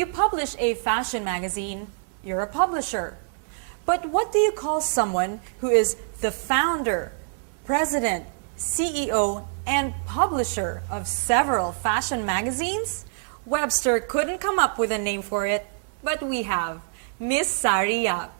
you publish a fashion magazine, you're a publisher. But what do you call someone who is the founder, president, CEO, and publisher of several fashion magazines? Webster couldn't come up with a name for it, but we have. Miss Sari Yap.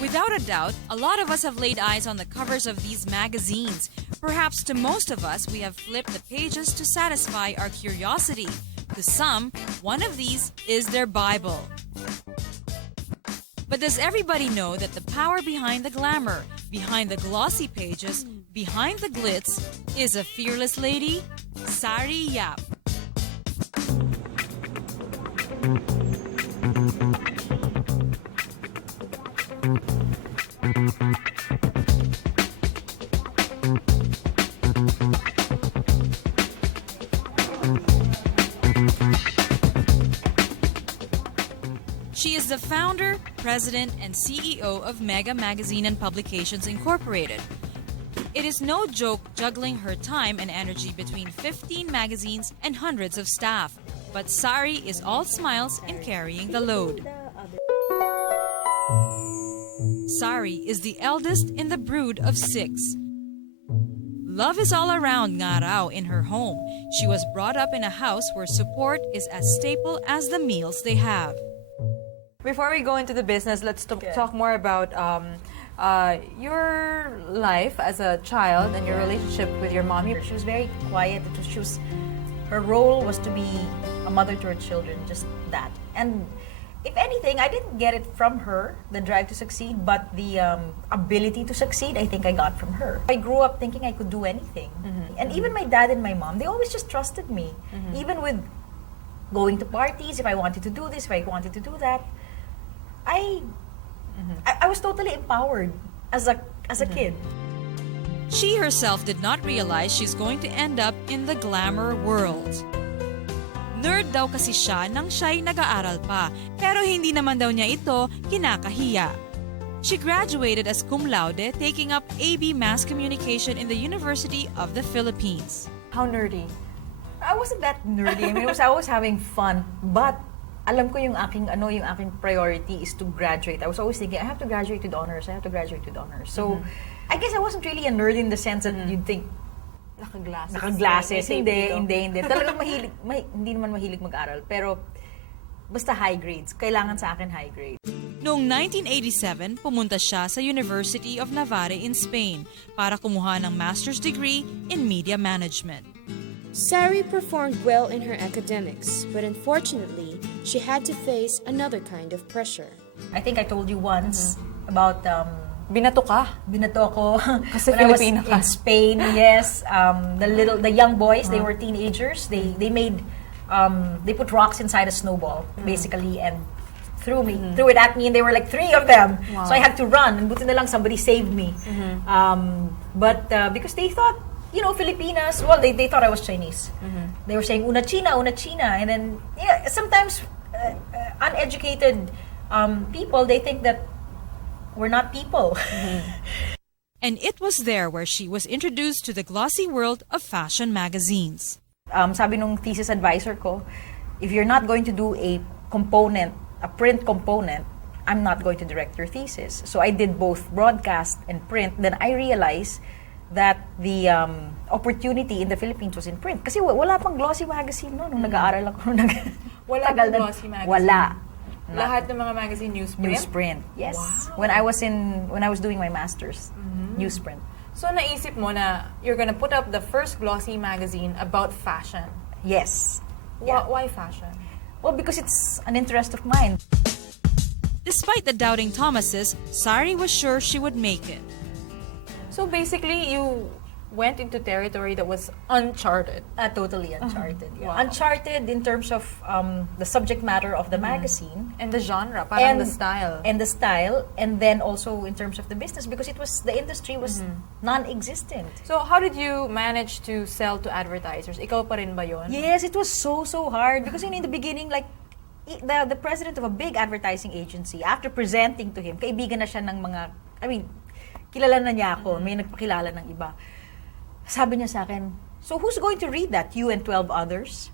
Without a doubt, a lot of us have laid eyes on the covers of these magazines. Perhaps to most of us, we have flipped the pages to satisfy our curiosity. To some, one of these is their Bible. But does everybody know that the power behind the glamour, behind the glossy pages, behind the glitz, is a fearless lady? Sari Yap. She is the founder, president, and CEO of Mega Magazine and Publications Incorporated. It is no joke juggling her time and energy between 15 magazines and hundreds of staff. But Sari is all smiles in carrying the load. Sari is the eldest in the brood of 6. Love is all around nga raw in her home. She was brought up in a house where support is as staple as the meals they have. Before we go into the business, let's talk more about your life as a child and your relationship with your mom. She was very quiet. Her role was to be a mother to her children, just that. And if anything, I didn't get it from her, the drive to succeed, but the ability to succeed, I think I got from her. I grew up thinking I could do anything. And even my dad and my mom, they always just trusted me. Even with going to parties, if I wanted to do this, if I wanted to do that, I was totally empowered as a kid. She herself did not realize she's going to end up in the glamour world. Nerd daw kasi siya nang siya'y nag-aaral pa, pero hindi naman daw niya ito kinakahiya. She graduated as cum laude, taking up AB Mass Communication in the University of the Philippines. How nerdy? I wasn't that nerdy. I mean, I was having fun, but alam ko yung aking priority is to graduate. I was always thinking, I have to graduate with honors. So, I guess I wasn't really a nerd in the sense that you'd think, Naka-glasses. Hindi. Talagang hindi naman mahilig mag-aral. Pero, basta high grades. Kailangan sa akin high grades. Noong 1987, pumunta siya sa University of Navarre in Spain para kumuha ng master's degree in media management. Sari performed well in her academics, but unfortunately, she had to face another kind of pressure. I think I told you once about Binato ako. Kasi when Filipina I was in Spain, yes. The young boys, they were teenagers. They put rocks inside a snowball, basically, and threw it at me, and they were like 3 of them. Wow. So I had to run, and buti na lang somebody saved me. But because they thought, Filipinas, well, they thought I was Chinese. They were saying, una China, and then, sometimes uneducated people, they think that we're not people. And it was there where she was introduced to the glossy world of fashion magazines. Sabi nung thesis advisor ko, if you're not going to do a print component, I'm not going to direct your thesis. So I did both broadcast and print. Then I realized that the opportunity in the Philippines was in print. Kasi wala pang glossy magazine nung nag-aaral ako. Wala pang glossy magazine? Wala. Lahat ng mga magazine newsprint? Newsprint, yes. Wow. When I was doing my master's, newsprint. So naisip mo na you're gonna put up the first glossy magazine about fashion? Yes. Why fashion? Well, because it's an interest of mine. Despite the doubting Thomases, Sari was sure she would make it. So basically, you went into territory that was uncharted. Totally uncharted. Yeah. Wow. Uncharted in terms of the subject matter of the magazine. And the genre, parang the style. And the style, and then also in terms of the business, because the industry was non-existent. So how did you manage to sell to advertisers? Ikaw pa rin ba yun? Yes, it was so hard. Because in the beginning, like, the president of a big advertising agency, after presenting to him, kaibigan na siya ng mga, kilala na niya ako, may nagpakilala ng iba. Sabi niya sa akin, so who's going to read that? You and 12 others?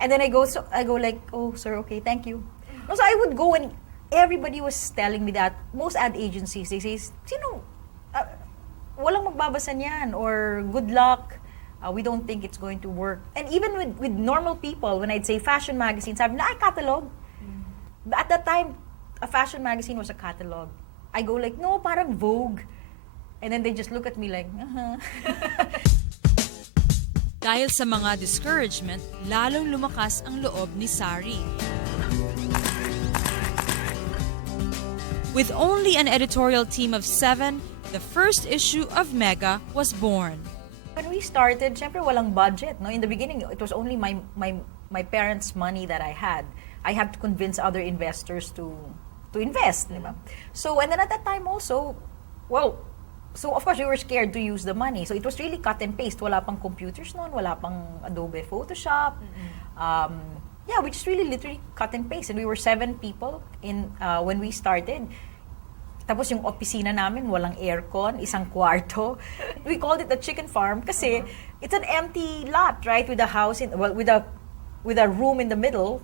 And then I go like, oh, sir, okay, thank you. No, so I would go and everybody was telling me that most ad agencies, they say, walang magbabasa niyan or good luck. We don't think it's going to work. And even with normal people, when I'd say fashion magazine, sabi na, catalog. At that time, a fashion magazine was a catalog. I go like, no, parang Vogue. And then they just look at me like, Dahil sa mga discouragement, lalong lumakas ang loob ni Sari. With only an editorial team of 7, the first issue of Mega was born. When we started, syempre walang budget. No? In the beginning, it was only my parents' money that I had. I had to convince other investors to invest. Diba? So, and then at that time also, so of course we were scared to use the money. So it was really cut and paste. Wala pang computers noon, wala pang Adobe Photoshop. We just really literally cut and paste. And we were 7 people when we started. Tapos yung opisina namin, walang aircon, isang kwarto. We called it a chicken farm kasi it's an empty lot, right? With a house with a room in the middle.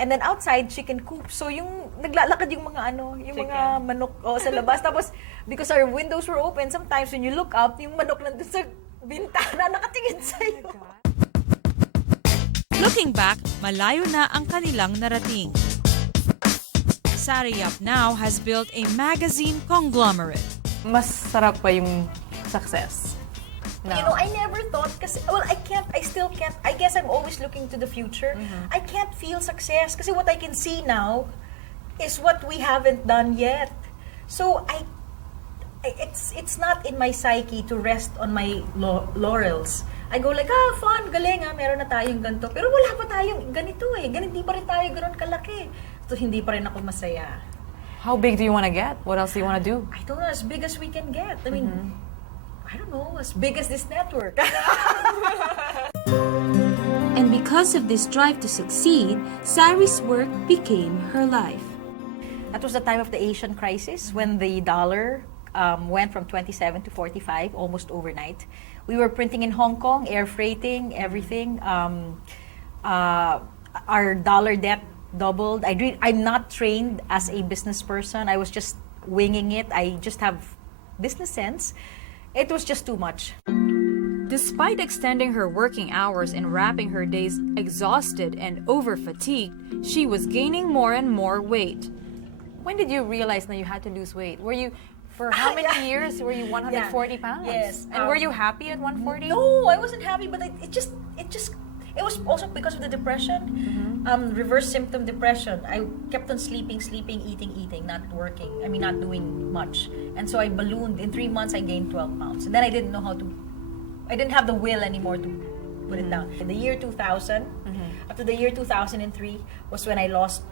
And then outside, chicken coop. So yung naglalakad yung mga mga manok sa labas. Tapos because our windows were open, sometimes when you look up, yung manok nandun sa bintana nakatingin sa'yo. Looking back, malayo na ang kanilang narating. Sari Yap now has built a magazine conglomerate. Mas sarap pa yung success. No. You know, I never thought, kasi, I still can't, I guess I'm always looking to the future. I can't feel success kasi what I can see now is what we haven't done yet. So, it's not in my psyche to rest on my laurels. I go like, fun, galing meron na tayong ganito. Pero wala pa tayong ganito Ganito pa rin tayo gano'n kalaki. So, hindi pa rin ako masaya. How big do you want to get? What else do you want to do? I don't know, as big as we can get. I mean, I don't know, as big as this network. And because of this drive to succeed, Sari's work became her life. That was the time of the Asian crisis when the dollar went from 27 to 45 almost overnight. We were printing in Hong Kong, air freighting, everything. Our dollar debt doubled. I'm not trained as a business person. I was just winging it. I just have business sense. It was just too much. Despite extending her working hours and wrapping her days exhausted and over-fatigued, she was gaining more and more weight. When did you realize that you had to lose weight? Were you, for how many years were you 140 pounds? Yes. And were you happy at 140? No, I wasn't happy, but it was also because of the depression, reverse symptom depression. I kept on sleeping, eating, not working. I mean, not doing much. And so I ballooned. In 3 months, I gained 12 pounds. And then I didn't know I didn't have the will anymore to put it down. In the year 2000, up to the year 2003 was when I lost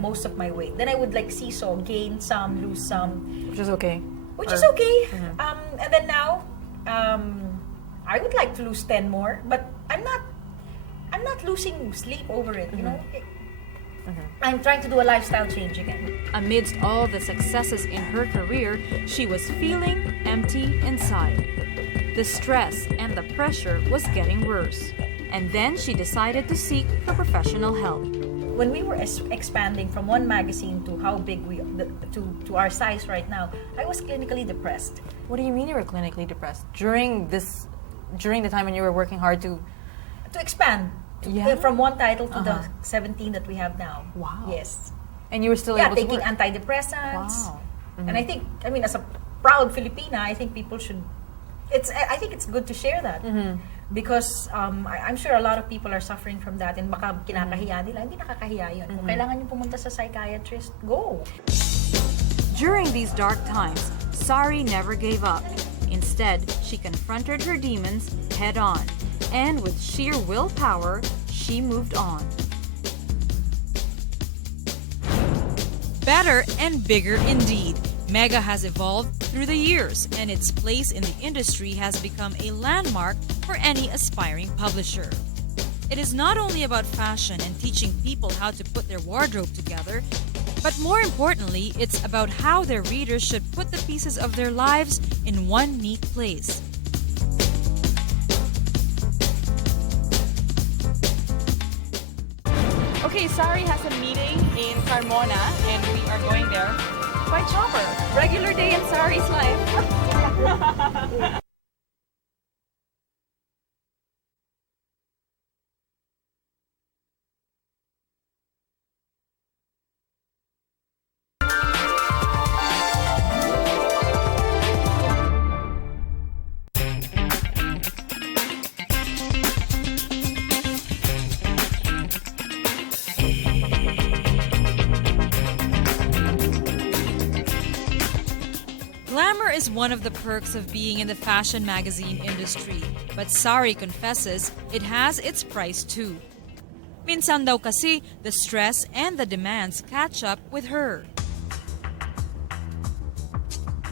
most of my weight. Then I would like seesaw, gain some, lose some. Which is okay. Which is okay. And then now, I would like to lose 10 more, but I'm not losing sleep over it, you know? I'm trying to do a lifestyle change again. Amidst all the successes in her career, she was feeling empty inside. The stress and the pressure was getting worse. And then she decided to seek for professional help. When we were expanding from one magazine to how big to our size right now, I was clinically depressed. What do you mean you were clinically depressed? During the time when you were working hard to expand. From one title to the 17 that we have now. Wow. Yes. And you were still able to taking work? antidepressants. Wow. And I think, as a proud Filipina, I think people should. I think it's good to share that because I'm sure a lot of people are suffering from that and baka kinakahiya nila. Hindi nakakahiya yun. Kung kailangan yung pumunta sa psychiatrist, go. During these dark times, Sari never gave up. Instead, she confronted her demons head on. And with sheer willpower, she moved on. Better and bigger indeed. Mega has evolved through the years, and its place in the industry has become a landmark for any aspiring publisher. It is not only about fashion and teaching people how to put their wardrobe together, but more importantly, it's about how their readers should put the pieces of their lives in one neat place. Okay, Sari has a meeting in Carmona and we are going there by chopper. Regular day in Sari's life. Glamour is one of the perks of being in the fashion magazine industry, but Sari confesses it has its price too. Minsan daw kasi the stress and the demands catch up with her.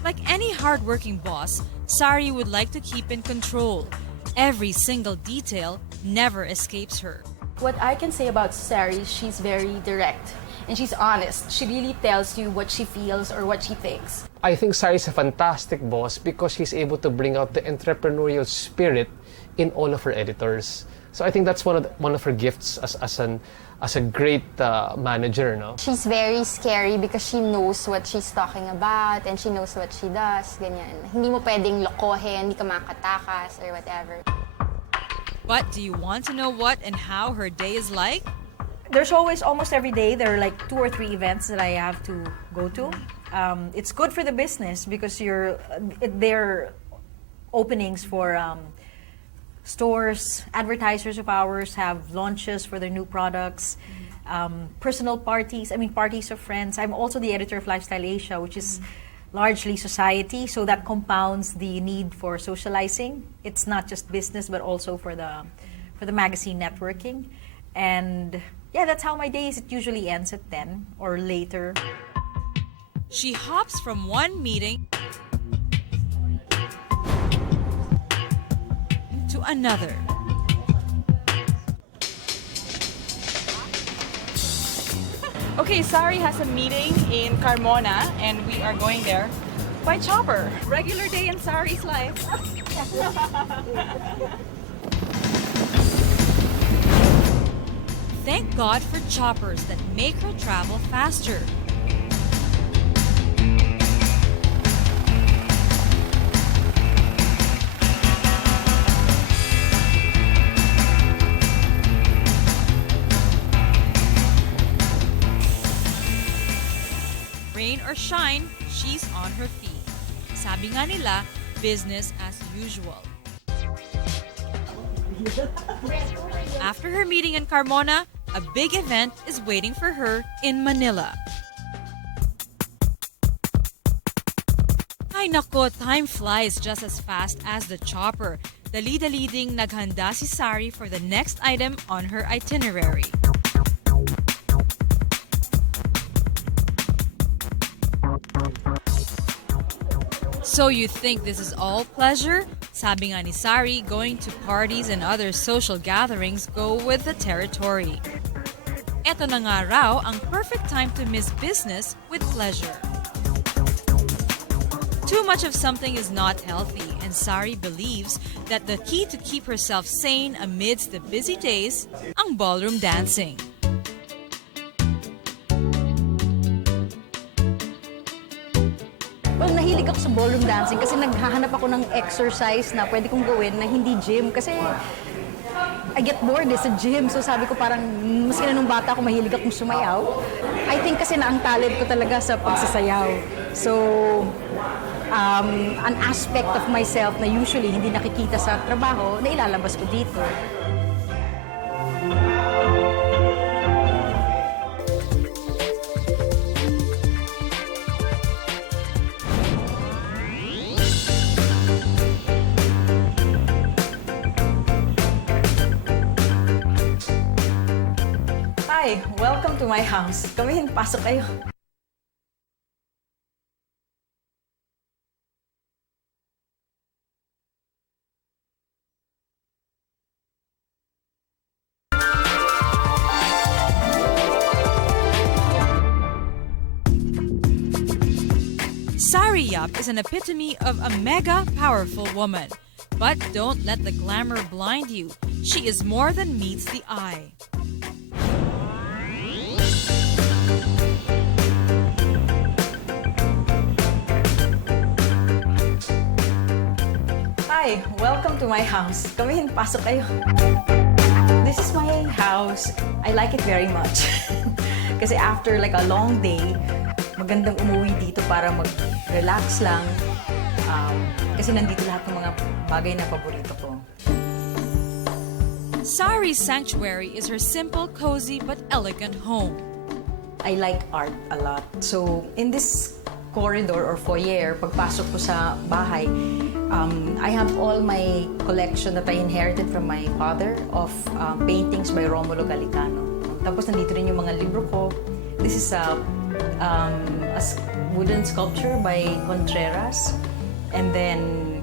Like any hardworking boss, Sari would like to keep in control. Every single detail never escapes her. What I can say about Sari, she's very direct and she's honest. She really tells you what she feels or what she thinks. I think Sari is a fantastic boss because she's able to bring out the entrepreneurial spirit in all of her editors. So I think that's one of her gifts as a great manager, no? She's very scary because she knows what she's talking about and she knows what she does, ganyan. Hindi mo pwedeng lokohin, hindi ka makatakas or whatever. But do you want to know what and how her day is like? There's always, almost every day, there are like 2 or 3 events that I have to go to. It's good for the business because they're openings for stores, advertisers of ours have launches for their new products, personal parties, parties of friends. I'm also the editor of Lifestyle Asia, which is largely society, so that compounds the need for socializing. It's not just business, but also for the magazine networking. And yeah, that's how my days, it usually ends at 10 or later. She hops from one meeting to another. Okay, Sari has a meeting in Carmona and we are going there by chopper. Regular day in Sari's life. Thank God for choppers that make her travel faster. Rain or shine, she's on her feet. Sabi nga nila, business as usual. After her meeting in Carmona, a big event is waiting for her in Manila. Ay nako, time flies just as fast as the chopper. Dali-dali ding naghanda si Sari for the next item on her itinerary. So you think this is all pleasure? Sabi nga ni Sari, going to parties and other social gatherings go with the territory. Eto na nga raw ang perfect time to miss business with pleasure. Too much of something is not healthy, and Sari believes that the key to keep herself sane amidst the busy days, ang ballroom dancing. Well, nahilig ako sa ballroom dancing kasi naghahanap ako ng exercise na pwede kong gawin na hindi gym. Kasi I get bored sa gym. So sabi ko parang, maski na nung bata ako, mahilig akong sumayaw. I think kasi na ang talent ko talaga sa pagsasayaw. So, an aspect of myself na usually hindi nakikita sa trabaho, na ilalabas ko dito. Hi, welcome to my house. Come in, pasok kayo. Sari Yap is an epitome of a mega powerful woman. But don't let the glamour blind you. She is more than meets the eye. Hi! Welcome to my house. Come in, pasok kayo. This is my house. I like it very much. Kasi after like a long day, magandang umuwi dito para mag-relax lang. Kasi nandito lahat ng mga bagay na paborito ko. Sari's sanctuary is her simple, cozy, but elegant home. I like art a lot. So, in this corridor or foyer, pagpasok ko sa bahay, I have all my collection that I inherited from my father of paintings by Romulo Gallicano. Tapos nandito rin yung mga libro ko. This is a wooden sculpture by Contreras. And then,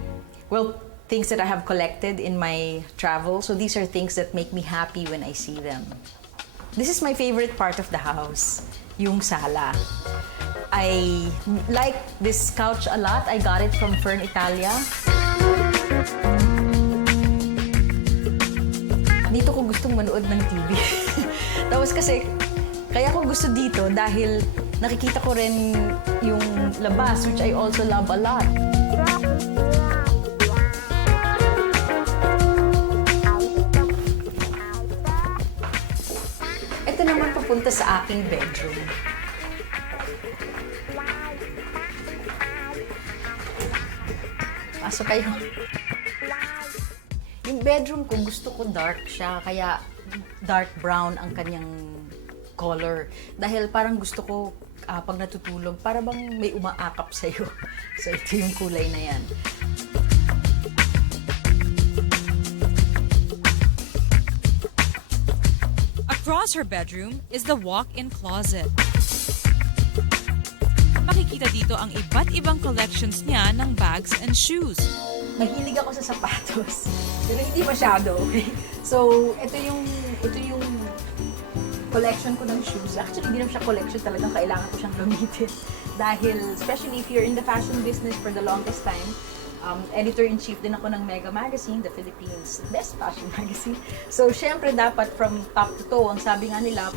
well, things that I have collected in my travel. So these are things that make me happy when I see them. This is my favorite part of the house, yung sala. I like this couch a lot. I got it from Fern Italia. Dito ko gustong manood ng TV. Tapos kasi, kaya ko gusto dito dahil nakikita ko rin yung labas, which I also love a lot. Ito naman papunta sa aking bedroom. Pasok kayo. Yung bedroom ko, gusto ko dark siya, kaya dark brown ang kanyang color. Dahil parang gusto ko, pag natutulog, para bang may umaakap sa'yo. So ito yung kulay na yan. Across her bedroom is the walk-in closet. Makikita dito ang iba't ibang collections niya ng bags and shoes. Mahilig ako sa sapatos. Pero hindi masyado, okay? So, ito yung collection ko ng shoes. Actually, hindi naman siya collection. Talagang kailangan ko siyang gamitin. Dahil, especially if you're in the fashion business for the longest time, editor-in-chief din ako ng Mega Magazine, the Philippines' best fashion magazine. So, syempre, dapat from top to toe, ang sabi nga nila,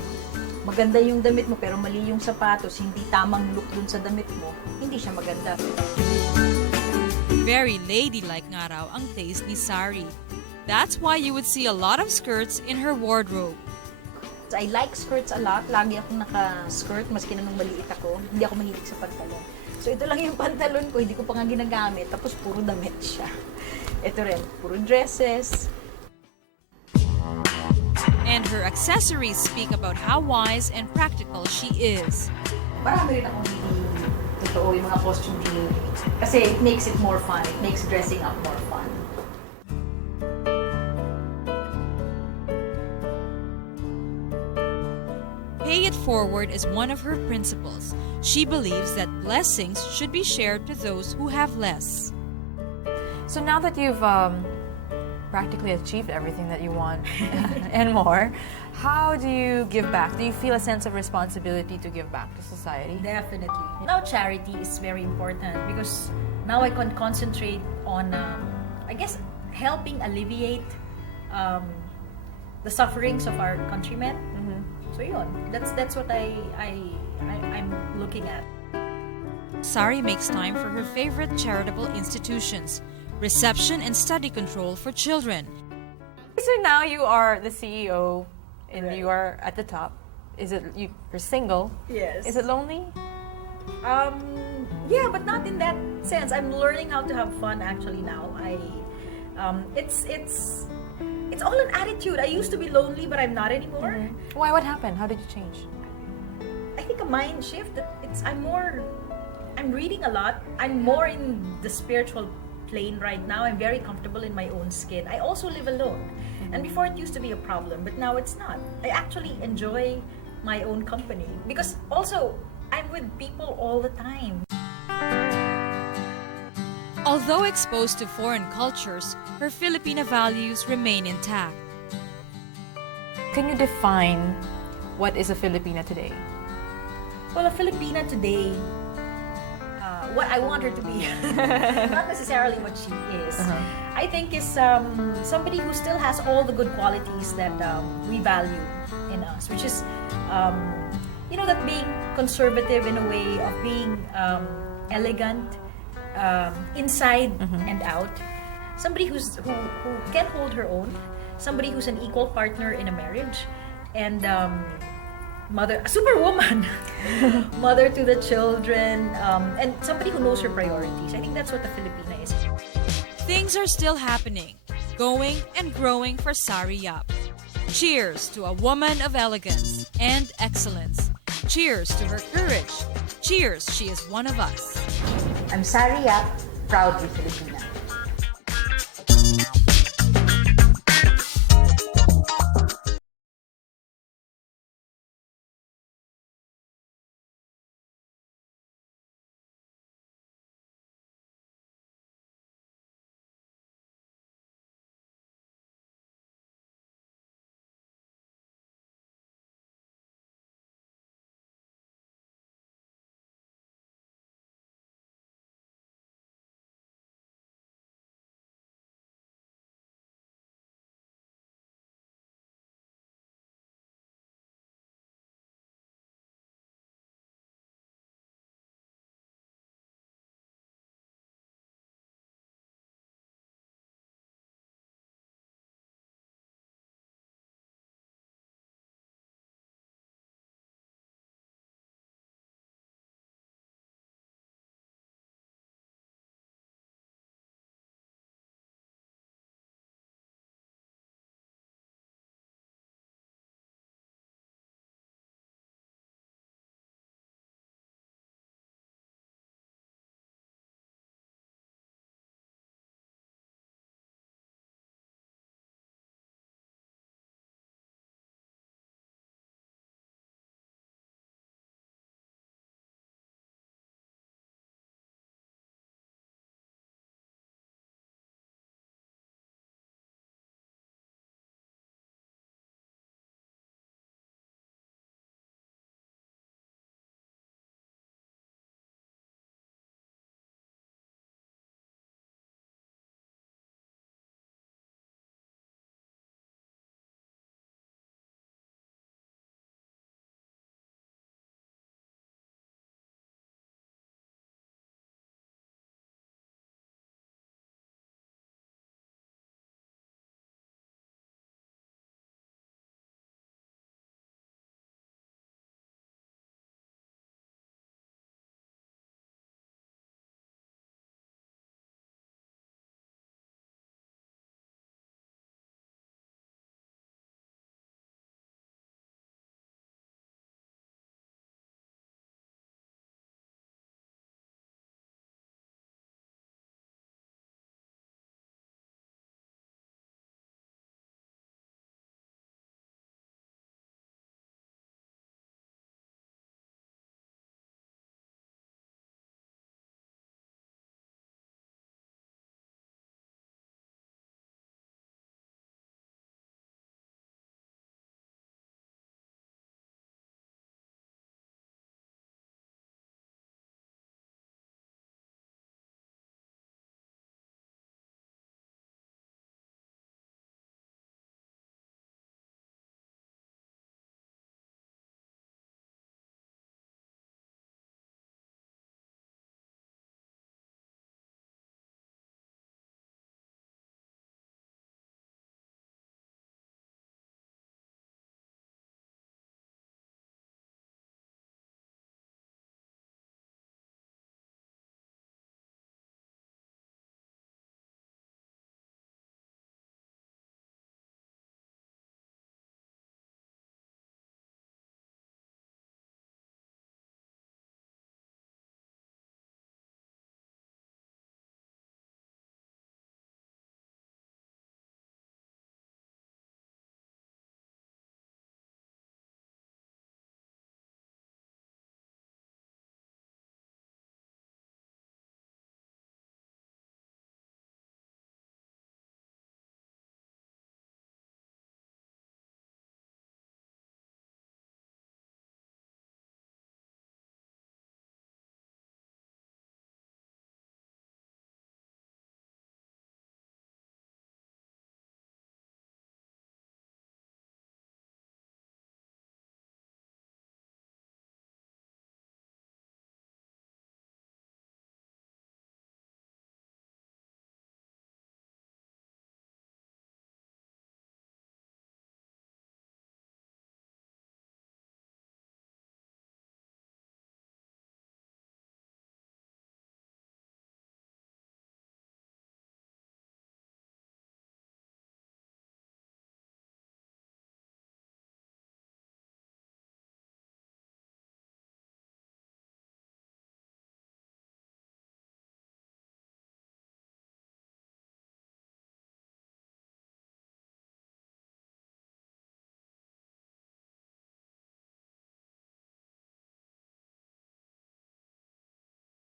maganda yung damit mo pero mali yung sapatos, hindi tamang look dun sa damit mo, hindi siya maganda. Very ladylike nga raw ang taste ni Sari. That's why you would see a lot of skirts in her wardrobe. I like skirts a lot. Lagi akong naka-skirt, maski na nung maliit ako. Hindi ako mahilig sa pantalon. So ito lang yung pantalon ko, hindi ko pa nga ginagamit. Tapos puro damit siya. Ito rin, puro dresses. And her accessories speak about how wise and practical she is. Marami rin akong hindi totoo yung mga costume jewelry. Kasi it makes it more fun. It makes dressing up more fun. Pay it forward is one of her principles. She believes that blessings should be shared to those who have less. So now that you've practically achieved everything that you want and more, how do you give back? Do you feel a sense of responsibility to give back to society? Definitely. Now charity is very important because now I can concentrate on, I guess, helping alleviate the sufferings of our countrymen. Mm-hmm. So yun, that's what I'm looking at. Sari makes time for her favorite charitable institutions, reception and study control for children. So now you are the CEO and you are at the top. Is it you're single? Yes. Is it lonely? Yeah, but not in that sense. I'm learning how to have fun actually now. It's all an attitude. I used to be lonely, but I'm not anymore. Mm-hmm. Why? What happened? How did you change? I think a mind shift. I'm reading a lot. I'm more in the spiritual plane right now. I'm very comfortable in my own skin. I also live alone. And before it used to be a problem, but now it's not. I actually enjoy my own company because also I'm with people all the time. Although exposed to foreign cultures, her Filipina values remain intact. Can you define what is a Filipina today? Well, a Filipina today, what I want her to be, not necessarily what she is. I think is somebody who still has all the good qualities that we value in us, which is, that being conservative in a way of being elegant, inside and out. somebody who can hold her own, somebody who's an equal partner in a marriage, and mother, a superwoman, mother to the children, and somebody who knows her priorities. I think that's what the Filipina is. Things are still happening, going and growing for Sari Yap. Cheers to a woman of elegance and excellence. Cheers to her courage. Cheers, she is one of us. I'm Sari Yap, proudly Filipina.